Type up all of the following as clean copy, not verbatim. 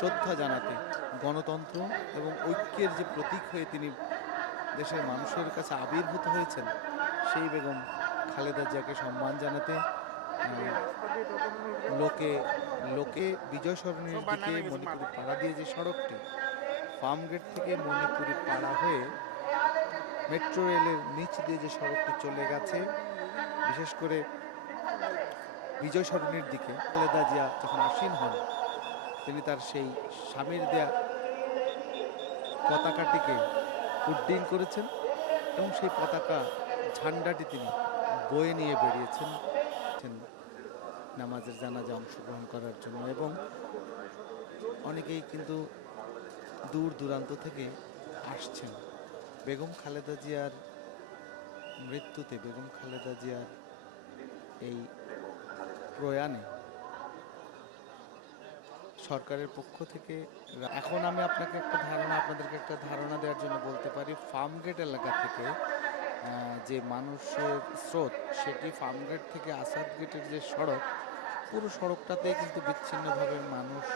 শ্রদ্ধা জানাতে, গণতন্ত্র এবং ঐক্যের যে প্রতীক হয়ে তিনি দেশের মানুষের কাছে আবির্ভূত হয়েছেন, সেই বেগম খালেদা জিয়াকে সম্মান জানাতে লোকে লোকে বিজয় সরণির দিকে মণিপুরি পাড়া দিয়ে যে সড়কটি, ফার্মগেট থেকে মণিপুরি পাড়া হয়ে মেট্রো রেলের নিচ দিয়ে যে সড়কটি চলে গেছে, বিশেষ করে বিজয় সরণির দিকে খালেদা জিয়া যখন আসীন হন, তিনি তার সেই স্বামীর দেয়া পতাকাটিকে উড্ডীন করেছেন এবং সেই পতাকা ঝান্ডাটি তিনি বয়ে নিয়ে বেরিয়েছেন নামাজের জানাজা অংশগ্রহণ করার জন্য। এবং অনেকেই কিন্তু দূর দূরান্ত থেকে আসছেন বেগম খালেদা জিয়ার মৃত্যুতে, বেগম খালেদা জিয়ার এই প্রয়াণে সরকারের পক্ষ থেকে। এখন আমি আপনাদেরকে একটা ধারণা দেওয়ার জন্য বলতে পারি, ফার্মগেট এলাকা থেকে যে মানুষের স্রোত, সেটি ফার্মগেট থেকে আসাদ গেটের যে সড়ক, পুরো সড়কটাতেই কিন্তু বিচ্ছিন্নভাবে মানুষ।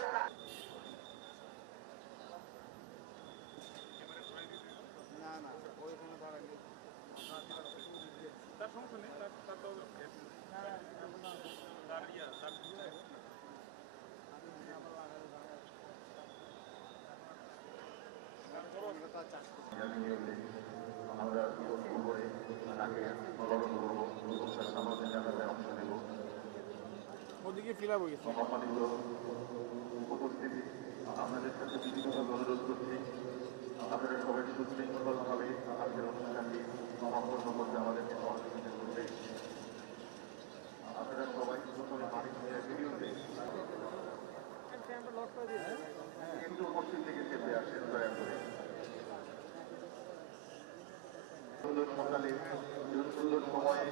আমরা ওদিকে ফিলাপ হয়ে গেছে। উপস্থিতি আপনাদের কাছে বিভিন্নভাবে অনুরোধ করছি, আপনারা সবাই সুশৃঙ্খলভাবে আজকের অনুষ্ঠানটি সম্পন্ন করতে আমাদেরকে সহযোগিতা করবে। আপনারা সবাই প্রথমে মাটি ভিডিওতে একটু পশ্চিম থেকে চেপে আসেন দয়া করে। সুন্দর সকালে সুন্দর সময়ে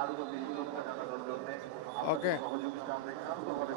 আরো বেশি লোক জানানোর জন্য সহযোগিতা আমরা শান্তভাবে